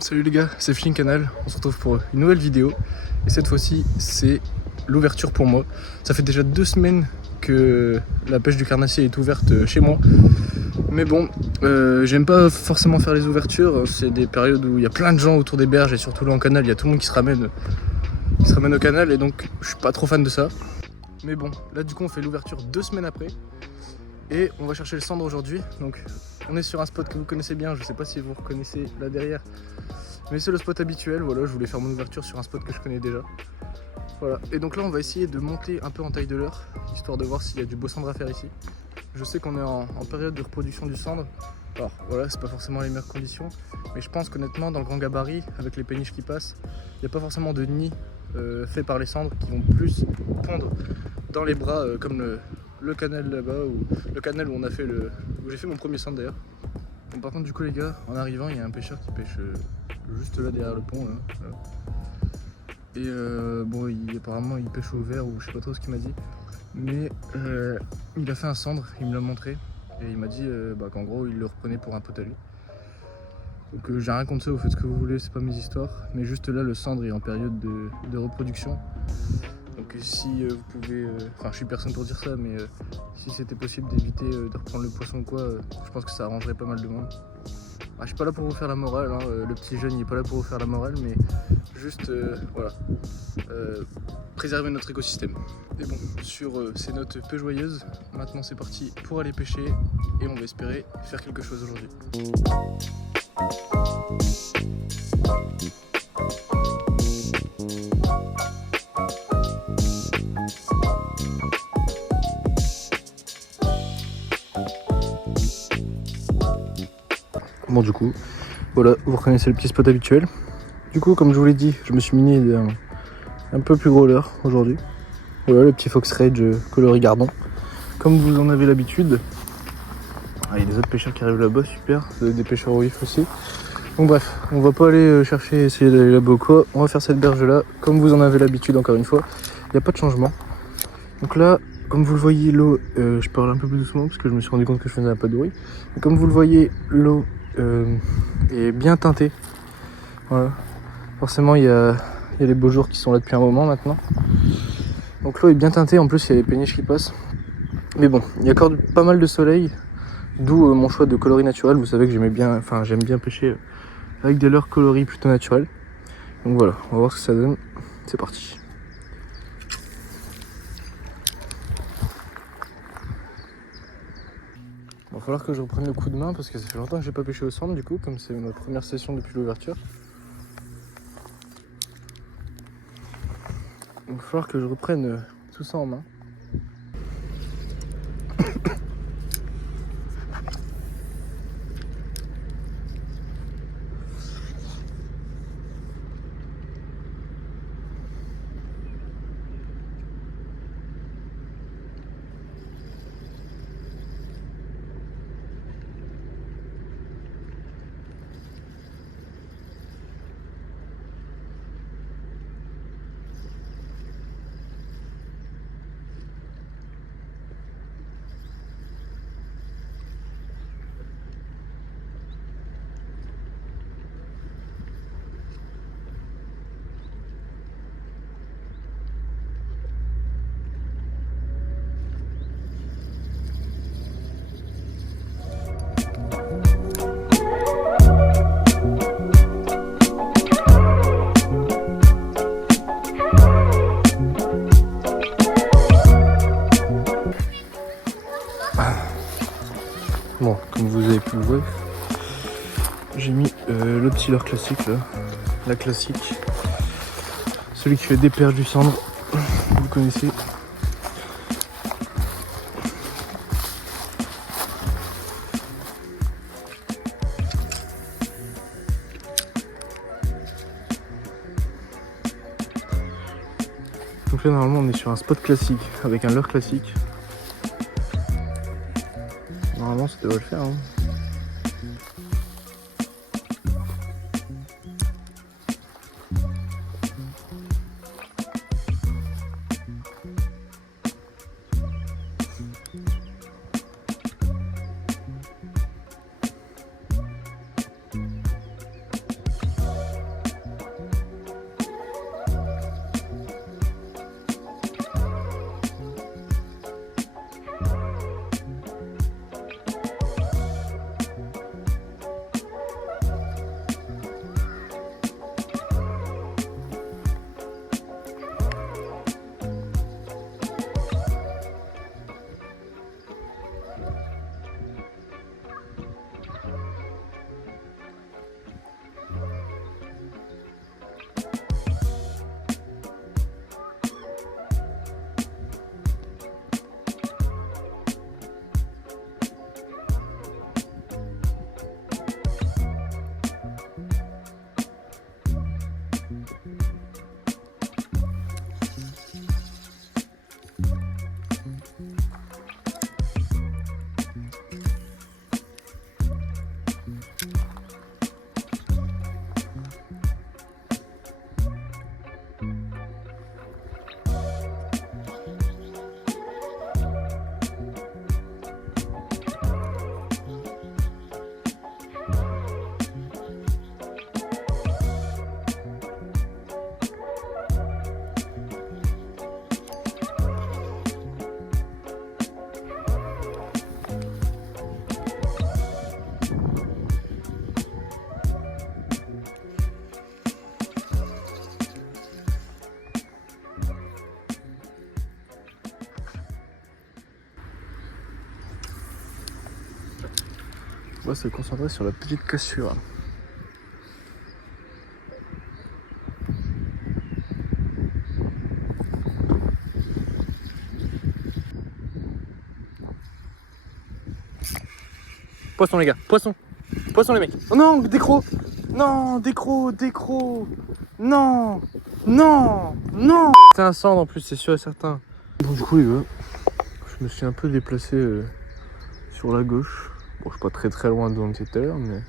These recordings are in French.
Salut les gars, c'est Fling Canal, on se retrouve pour une nouvelle vidéo et cette fois-ci c'est l'ouverture pour moi. Ça fait déjà 2 semaines que la pêche du carnassier est ouverte chez moi, mais bon, j'aime pas forcément faire les ouvertures, c'est des périodes où il y a plein de gens autour des berges et surtout là en canal, il y a tout le monde qui se ramène au canal et donc je suis pas trop fan de ça. Mais bon, là du coup on fait l'ouverture 2 semaines après et on va chercher le cendre aujourd'hui. Donc on est sur un spot que vous connaissez bien, je sais pas si vous reconnaissez là derrière, mais c'est le spot habituel. Voilà, je voulais faire mon ouverture sur un spot que je connais déjà. Voilà, et donc là on va essayer de monter un peu en taille de leurre, histoire de voir s'il y a du beau cendre à faire ici. Je sais qu'on est en période de reproduction du cendre, alors voilà, c'est pas forcément les meilleures conditions, mais je pense qu'honnêtement dans le grand gabarit, avec les péniches qui passent, il n'y a pas forcément de nid fait par les cendres qui vont plus pondre dans les bras comme le canal là-bas, ou le canal où j'ai fait mon premier cendre d'ailleurs. Bon, par contre du coup les gars, en arrivant il y a un pêcheur qui pêche juste là derrière le pont là, voilà. Et bon apparemment il pêche au vert ou je sais pas trop ce qu'il m'a dit, mais il a fait un cendre, il me l'a montré et il m'a dit qu'en gros il le reprenait pour un pote à lui. Donc j'ai rien contre ça, vous faites ce que vous voulez, c'est pas mes histoires, mais juste là le cendre est en période de reproduction. Donc si vous pouvez, enfin je suis personne pour dire ça, mais si c'était possible d'éviter de reprendre le poisson ou quoi, je pense que ça arrangerait pas mal de monde. Je suis pas là pour vous faire la morale, hein, le petit jeune il est pas là pour vous faire la morale, mais juste voilà, préserver notre écosystème. Et bon, sur ces notes peu joyeuses, maintenant c'est parti pour aller pêcher et on va espérer faire quelque chose aujourd'hui. Bon du coup, voilà, vous reconnaissez le petit spot habituel. Du coup, comme je vous l'ai dit, je me suis miné un peu plus gros leurre aujourd'hui. Voilà, le petit Fox Rage coloris gardon. Comme vous en avez l'habitude. Il y a des autres pêcheurs qui arrivent là-bas, super. Des pêcheurs au vif aussi. Donc bref, on va pas aller essayer d'aller là-bas ou quoi. On va faire cette berge là, comme vous en avez l'habitude encore une fois. Il n'y a pas de changement. Donc là, comme vous le voyez, l'eau, je parle un peu plus doucement parce que je me suis rendu compte que je faisais un peu de bruit. Et comme vous le voyez, l'eau est bien teintée. Voilà. Forcément, il y a les beaux jours qui sont là depuis un moment maintenant. Donc l'eau est bien teintée, en plus il y a les péniches qui passent. Mais bon, il y a encore pas mal de soleil, d'où mon choix de coloris naturel. Vous savez que j'aime bien pêcher avec des leurres coloris plutôt naturels. Donc voilà, on va voir ce que ça donne. C'est parti. Il va falloir que je reprenne le coup de main parce que ça fait longtemps que j'ai pas pêché au centre du coup, comme c'est ma première session depuis l'ouverture. Il va falloir que je reprenne tout ça en main. Bon, comme vous avez pu le voir, j'ai mis le petit leurre classique là, la classique, celui qui fait des perches du cendre, vous connaissez. Donc là normalement on est sur un spot classique avec un leurre classique. Normalement ça devrait le faire, hein. On va se concentrer sur la petite cassure. Poisson les gars, poisson. Poisson les mecs. Oh non, décro. Non, décro. Non, non. C'est un cendre en plus, c'est sûr et certain. Bon du coup les gars, je me suis un peu déplacé sur la gauche. Bon, je suis pas très loin de où on était tout à l'heure, mais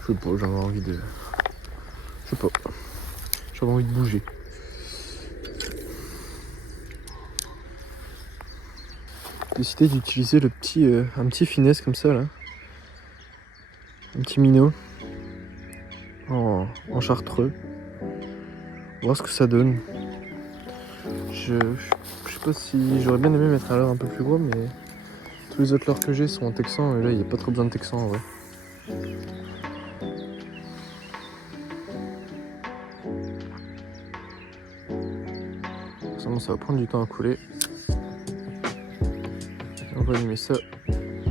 je sais pas, j'avais envie de... Je sais pas. J'avais envie de bouger. J'ai décidé d'utiliser le petit, un petit finesse comme ça là. Un petit minot. En chartreux. Voir ce que ça donne. Je sais pas si... J'aurais bien aimé mettre un leurre un peu plus gros, mais... Tous les autres leurres que j'ai sont en texan, et là il n'y a pas trop besoin de texan en vrai. Forcément ça va prendre du temps à couler. On va animer ça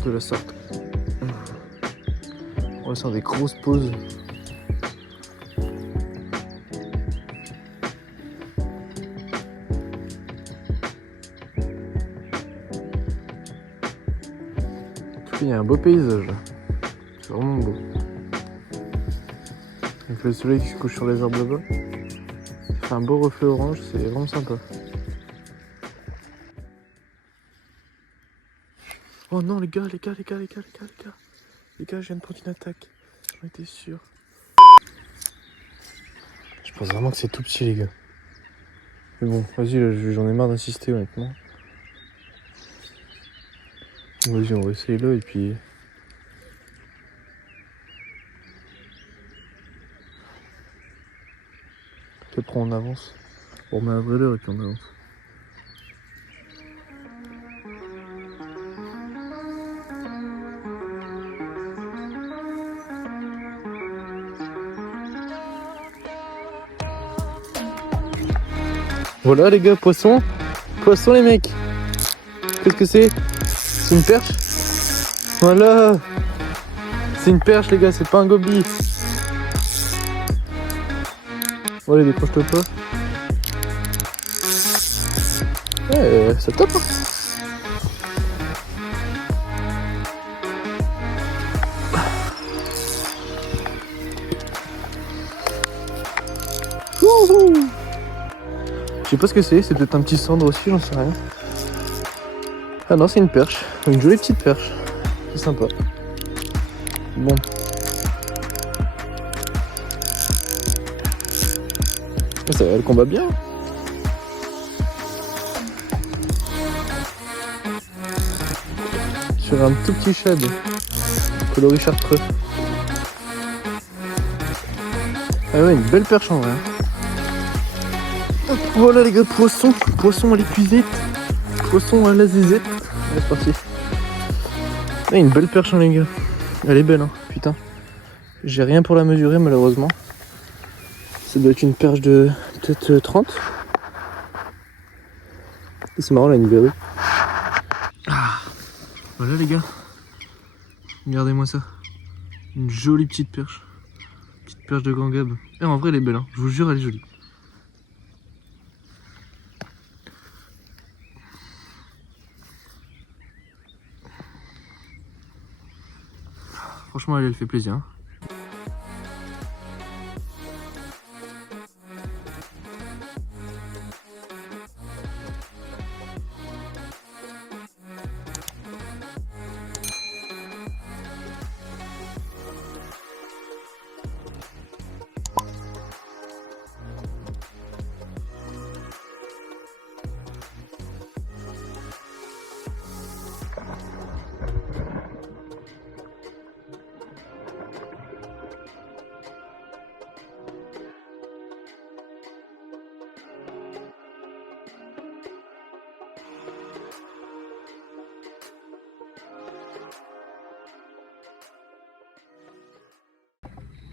de la sorte. On va faire des grosses pauses. Il y a un beau paysage là. C'est vraiment beau. Avec le soleil qui se couche sur les arbres là-bas. Ça fait un beau reflet orange, c'est vraiment sympa. Oh non les gars, je viens de prendre une attaque. J'en étais sûr. Je pense vraiment que c'est tout petit les gars. Mais bon, vas-y là, j'en ai marre d'insister honnêtement. Vas-y, on va essayer là et puis... Peut-être prendre en avance. On met un vrai leurre et puis on avance. Voilà les gars, poisson. Poisson les mecs. Qu'est-ce que c'est? C'est une perche? Voilà. C'est une perche les gars, c'est pas un gobelet. Voilà, décroche-toi pas. Ouais, ça tape hein. Je sais pas ce que c'est peut-être un petit cendre aussi, j'en sais rien. Ah non, c'est une perche, une jolie petite perche. C'est sympa. Bon. Ça va, elle combat bien. Sur un tout petit shad coloris chartreux. Ah ouais, une belle perche en vrai. Hop, voilà les gars, poisson à l'épuisette, poisson à la zézette. C'est parti. Ah, une belle perche hein, les gars. Elle est belle hein, putain. J'ai rien pour la mesurer malheureusement. Ça doit être une perche de peut-être 30. C'est marrant là, une verrue. Ah, voilà les gars. Regardez-moi ça. Une jolie petite perche. Petite perche de grand gab. Et en vrai elle est belle hein, je vous jure elle est jolie. Franchement elle fait plaisir hein.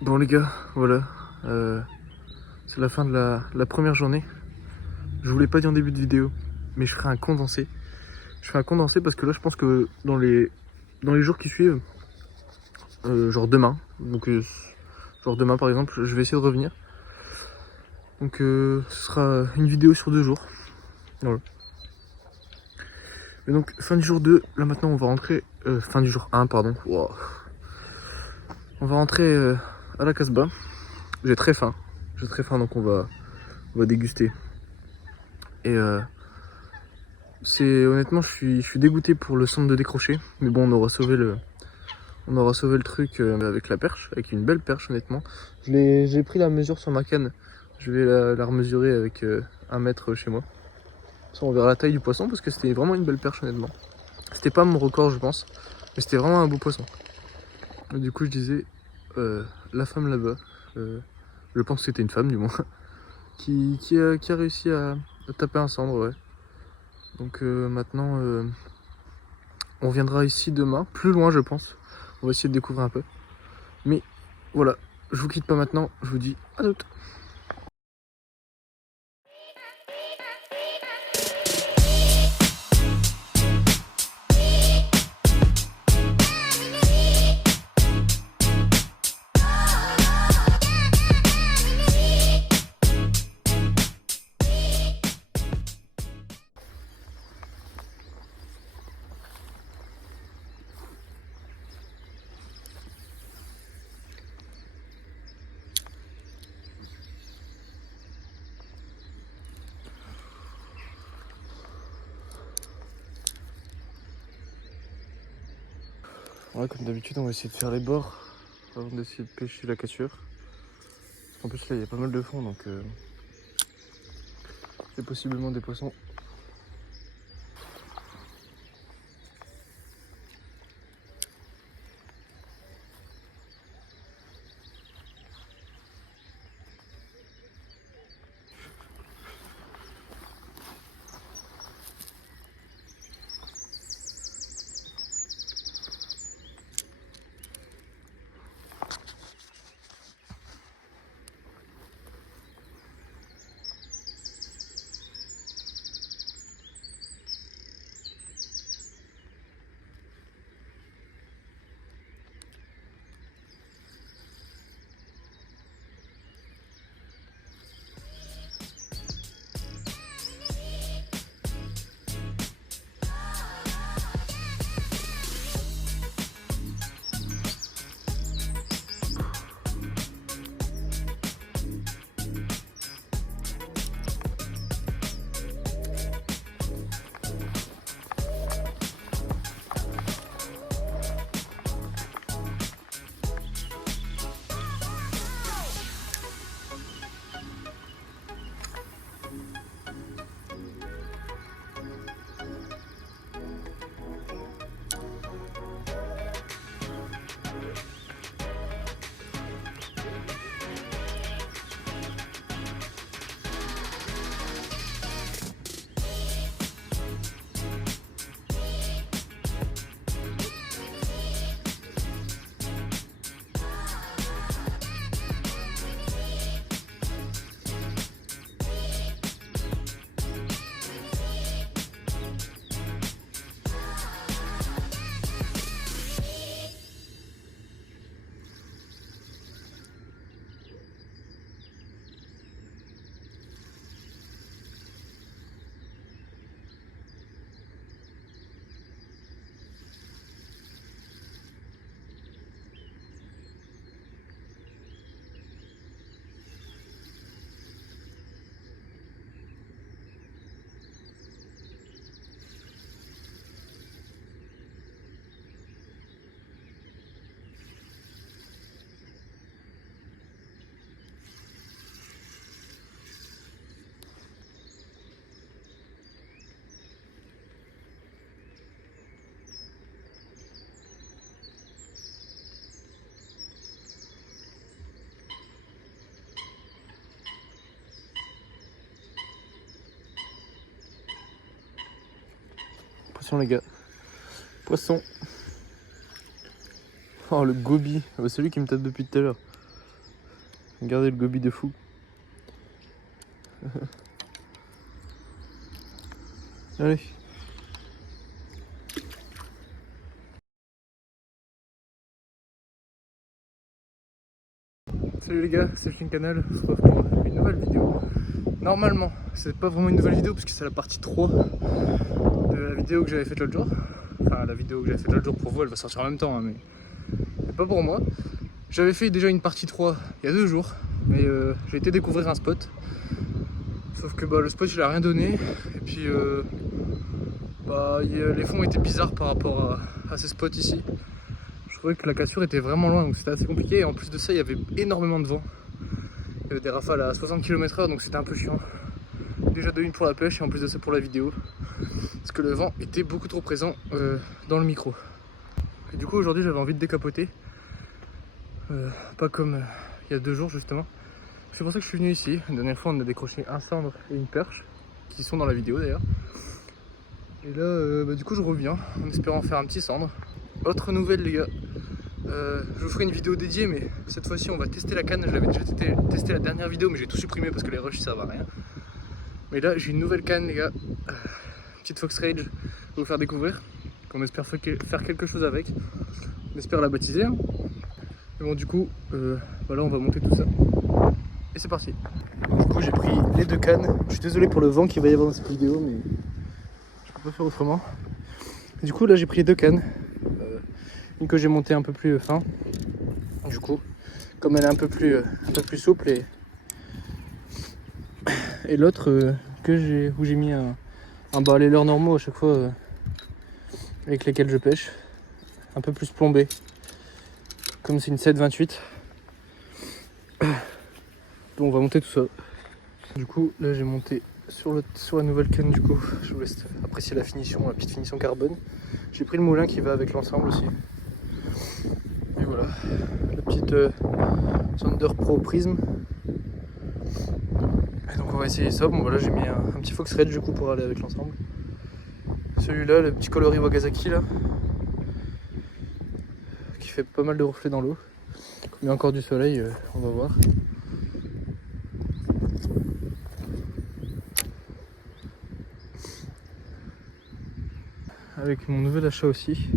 Bon les gars, voilà, c'est la fin de la première journée. Je vous l'ai pas dit en début de vidéo, mais je ferai un condensé. Je fais un condensé parce que là je pense que dans les jours qui suivent, genre demain. Donc genre demain par exemple, je vais essayer de revenir. Donc ce sera une vidéo sur 2 jours. Voilà. Et donc fin du jour 2, là maintenant on va rentrer. Fin du jour 1, pardon. Wow. On va rentrer à la Casbah. J'ai très faim. Donc on va déguster. Et c'est honnêtement je suis dégoûté pour le centre de décrocher. Mais bon, on aura sauvé le truc avec la perche, avec une belle perche honnêtement. J'ai pris la mesure sur ma canne. Je vais la remesurer avec 1 mètre chez moi. Ça, on verra la taille du poisson parce que c'était vraiment une belle perche honnêtement. C'était pas mon record je pense, mais c'était vraiment un beau poisson. Et du coup je disais, la femme là-bas, je pense que c'était une femme du moins, qui a réussi à taper un cendre, ouais. Donc maintenant, on viendra ici demain, plus loin je pense. On va essayer de découvrir un peu. Mais voilà, je vous quitte pas maintenant, je vous dis à toutes. Voilà, comme d'habitude, on va essayer de faire les bords avant d'essayer de pêcher la cassure. En plus, là, il y a pas mal de fond, donc c'est possiblement des poissons. Poisson les gars. Poisson. Oh le goby. C'est lui qui me tape depuis tout à l'heure. Regardez le goby de fou. Allez. Salut les gars, c'est Canal, on se retrouve pour une nouvelle vidéo. Normalement, c'est pas vraiment une nouvelle vidéo puisque c'est la partie 3 de la vidéo que j'avais faite l'autre jour. Enfin, la vidéo que j'avais faite l'autre jour pour vous, elle va sortir en même temps, hein, mais pas pour moi. J'avais fait déjà une partie 3 il y a 2 jours, mais j'ai été découvrir un spot. Sauf que le spot il a rien donné, et puis les fonds étaient bizarres par rapport à ces spots ici. Je trouvais que la cassure était vraiment loin, donc c'était assez compliqué, et en plus de ça il y avait énormément de vent. Il y avait des rafales à 60 km/h, donc c'était un peu chiant. Déjà de une pour la pêche et en plus de ça pour la vidéo. Parce que le vent était beaucoup trop présent dans le micro. Et du coup aujourd'hui j'avais envie de décapoter. Pas comme il y a 2 jours justement. C'est pour ça que je suis venu ici. La dernière fois on a décroché un cendre et une perche, qui sont dans la vidéo d'ailleurs. Et là du coup je reviens en espérant faire un petit cendre. Autre nouvelle les gars. Je vous ferai une vidéo dédiée, mais cette fois-ci on va tester la canne. Je l'avais déjà testé la dernière vidéo, mais j'ai tout supprimé parce que les rushs ça va rien. Mais là j'ai une nouvelle canne les gars, petite Fox Rage, je vais vous faire découvrir, qu'on espère faire quelque chose avec. On espère la baptiser. Hein. Mais bon du coup, voilà on va monter tout ça. Et c'est parti. Du coup j'ai pris les 2 cannes. Je suis désolé pour le vent qu'il va y avoir dans cette vidéo, mais je peux pas faire autrement. Et du coup là j'ai pris les 2 cannes. Une que j'ai montée un peu plus fin. Du coup, comme elle est un peu plus souple, et l'autre où j'ai mis un balai-leurre normaux à chaque fois avec lesquels je pêche, un peu plus plombé, comme c'est une 728. Donc on va monter tout ça. Du coup là j'ai monté sur la nouvelle canne. Du coup je vous laisse apprécier la finition, la petite finition carbone. J'ai pris le moulin qui va avec l'ensemble aussi. Et voilà, la petite Thunder Pro Prism. Et donc on va essayer ça. Bon voilà, j'ai mis un petit Fox Red du coup pour aller avec l'ensemble. Celui-là, le petit coloris Wagasaki là, qui fait pas mal de reflets dans l'eau. Comme il y a encore du soleil, on va voir. Avec mon nouvel achat aussi,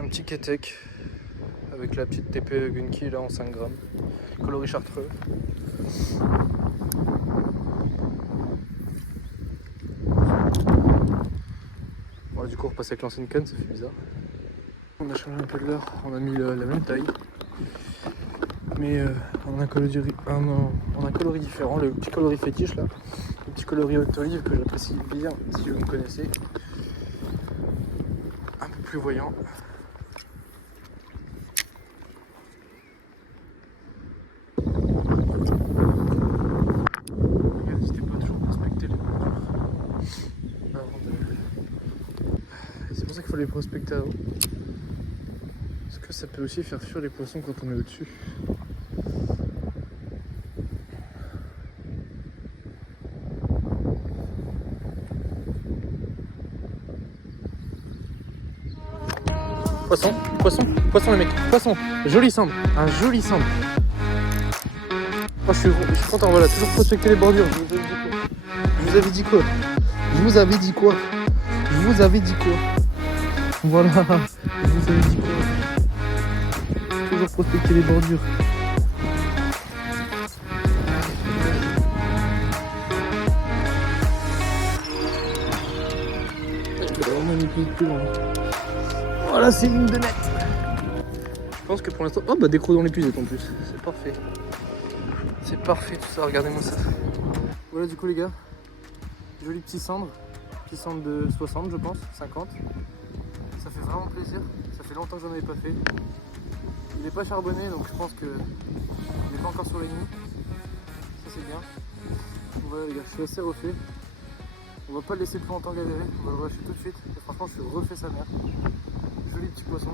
un petit Ketek avec la petite TP Gunki là en 5 grammes, coloris chartreux. Bon, du coup on repasse avec l'ancienne canne, ça fait bizarre. On a changé un peu de l'heure, on a mis la même taille, mais on a un coloris différent, le petit coloris fétiche là, le petit coloris haute olive que j'apprécie bien si vous me connaissez, un peu plus voyant. N'hésitez pas à toujours prospecter les bordures avant de... C'est pour ça qu'il faut les prospecter avant. Parce que ça peut aussi faire fuir les poissons quand on est au-dessus. Poisson les mecs, poisson, joli cendre, un joli cendre. Oh, je suis content, voilà, toujours prospecter les bordures. Je vous avais dit quoi? Voilà, je vous avais dit quoi? Toujours prospecter les bordures. Voilà, c'est ligne de net. Je pense que pour l'instant... Oh des crocs dans l'épuisette en plus, c'est parfait. C'est parfait tout ça, regardez-moi ça. Voilà du coup les gars, joli petit cendre de 60 je pense, 50. Ça fait vraiment plaisir, ça fait longtemps que j'en avais pas fait. Il n'est pas charbonné donc je pense qu'il n'est pas encore sur les nids. Ça c'est bien. Voilà les gars, je suis assez refait. On va pas le laisser plus longtemps galérer, on va le relâcher tout de suite. Et franchement je suis refait sa mère. Joli petit poisson.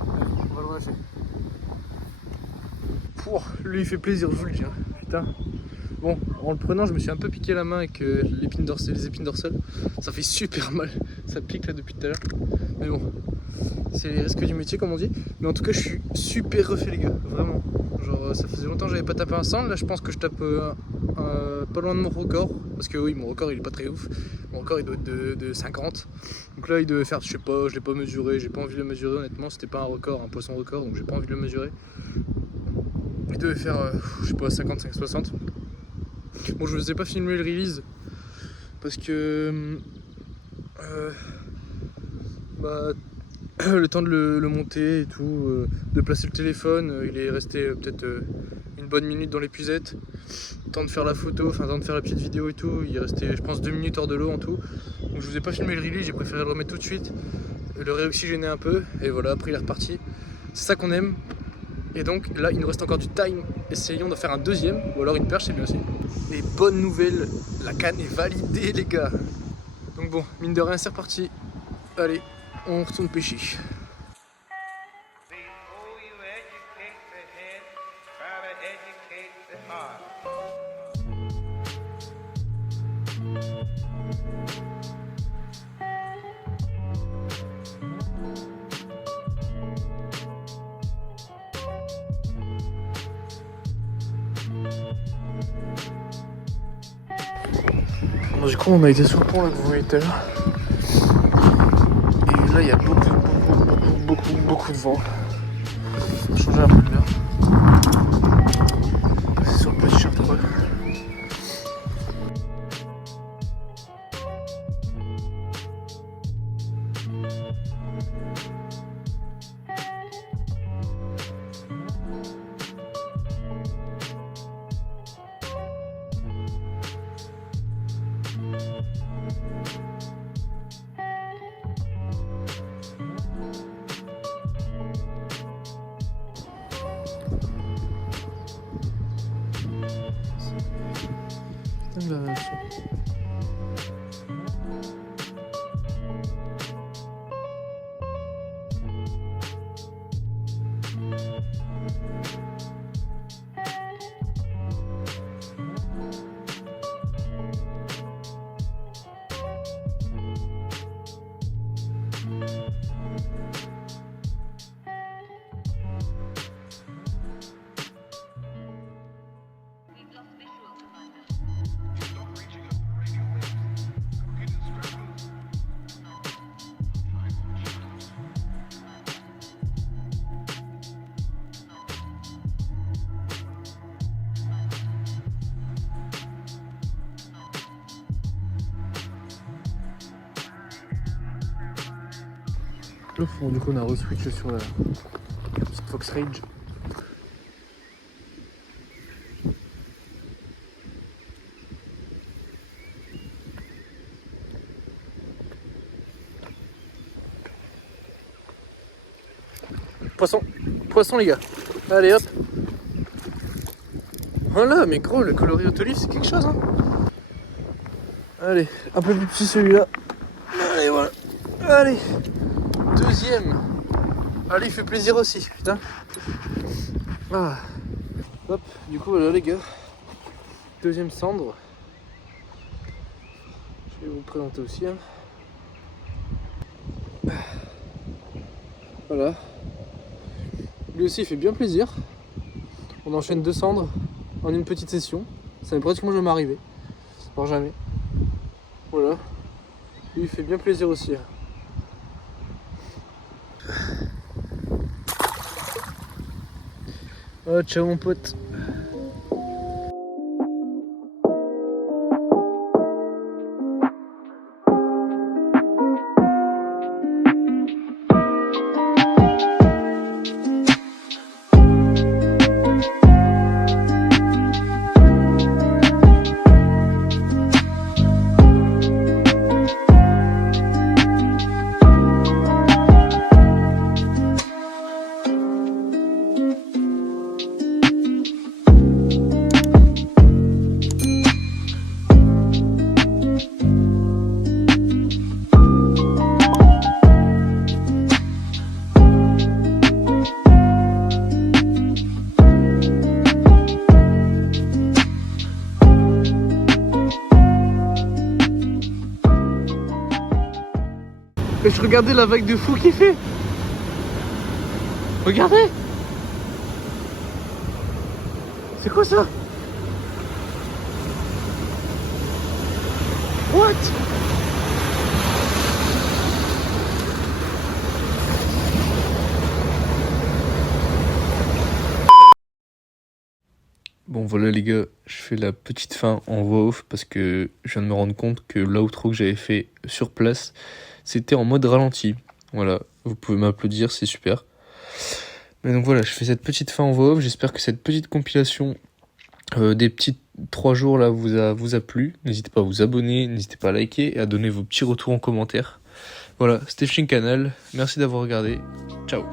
Allez, on va le relâcher. Lui il fait plaisir, je vous le dis, hein. Putain. Bon, en le prenant, je me suis un peu piqué la main avec les épines dorsales. Ça fait super mal, ça pique là depuis tout à l'heure. Mais bon, c'est les risques du métier comme on dit. Mais en tout cas, je suis super refait les gars, vraiment. Genre, ça faisait longtemps que j'avais pas tapé un cendre. Là, je pense que je tape pas loin de mon record. Parce que oui, mon record il est pas très ouf. Mon record il doit être de 50. Donc là il devait faire, je sais pas, je l'ai pas mesuré, j'ai pas envie de le mesurer honnêtement, c'était pas un record, un poisson record, donc j'ai pas envie de le mesurer. Il devait faire, je sais pas, 55, 60. Bon, je vous ai pas filmé le release parce que le temps de le monter et tout, de placer le téléphone, il est resté peut-être une bonne minute dans l'épuisette. Temps de faire la photo, enfin temps de faire la petite vidéo et tout, il est resté je pense 2 minutes hors de l'eau en tout. Donc je vous ai pas filmé le release, j'ai préféré le remettre tout de suite, le réoxygéner un peu et voilà, après il est reparti. C'est ça qu'on aime. Et donc là il nous reste encore du time, essayons d'en faire un deuxième ou alors une perche, c'est bien aussi. Et bonne nouvelle, la canne est validée les gars. Donc bon, mine de rien c'est reparti. Allez, on retourne pêcher. Bon, du coup on a été sur le pont là que vous voyez tout à l'heure. Et là il y a beaucoup de vent. On va changer un peu de mer. C'est sur le petit Chartreux. Bon, du coup on a re-switch sur la petite Fox Rage. Poisson les gars. Allez hop. Voilà, mais gros, le coloris autolif c'est quelque chose hein. Allez, un peu plus petit celui-là. Allez voilà. Allez. Deuxième. Allez, il fait plaisir aussi, putain. Ah. Hop, du coup voilà les gars. Deuxième cendre. Je vais vous présenter aussi. Hein. Voilà. Lui aussi il fait bien plaisir. On enchaîne 2 cendres en une petite session. Ça m'est pratiquement jamais arrivé. Alors jamais. Voilà. Lui il fait bien plaisir aussi. Oh ciao mon pote. Et je regardais la vague de fou qu'il fait. Regardez. C'est quoi ça? What? Bon voilà les gars, je fais la petite fin en voix off parce que je viens de me rendre compte que l'outro que j'avais fait sur place, c'était en mode ralenti. Voilà, vous pouvez m'applaudir, c'est super. Mais donc voilà, je fais cette petite fin en voix off, j'espère que cette petite compilation des petits 3 jours là vous a plu. N'hésitez pas à vous abonner, n'hésitez pas à liker et à donner vos petits retours en commentaire. Voilà, c'était Shinkanal, merci d'avoir regardé, ciao.